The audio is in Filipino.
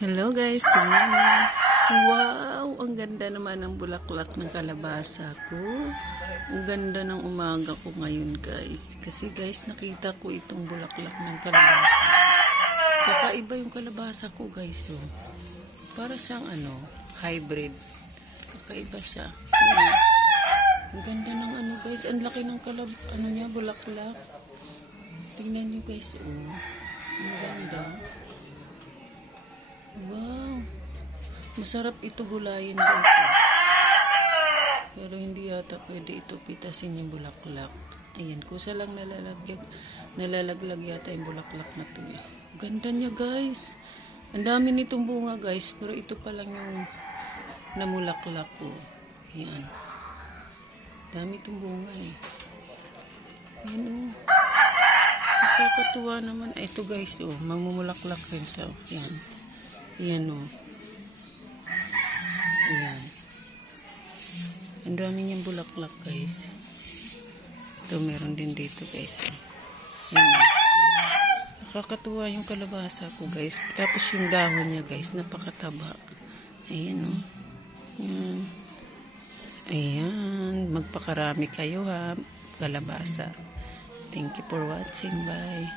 Hello guys, good morning. Wow, ang ganda naman ng bulaklak ng kalabasa ko. Ang ganda ng umaga ko ngayon guys. Kasi guys, nakita ko itong bulaklak ng kalabasa. Kakaiba yung kalabasa ko guys. Oh. Para siyang hybrid. Kakaiba siya. Ang ganda ng guys. Ang laki ng bulaklak. Tingnan nyo guys. Oh. Ang ganda. Wow. Masarap ito gulayin guys. Pero hindi yata pwede ito pitasin yung bulaklak. Ayan, kusa lang nalalaglag yata yung bulaklak na to eh. Ganda niya guys. Ang dami nitong bunga guys. Pero ito pa lang yung namulaklak ko. Ayan. Dami itong bunga eh. Ayan oh. Nakakatuwa naman. Ito guys oh. Mamumulaklak rin siya. Ayan. Ayan o. Ayan. Ang dami niyang bulaklak guys. Ito meron din dito guys. Ayan. Nakakatuwa yung kalabasa ko guys. Tapos yung dahon niya guys. Napakataba. Ayan o. Ayan. Magpakarami kayo ha. Kalabasa. Thank you for watching. Bye.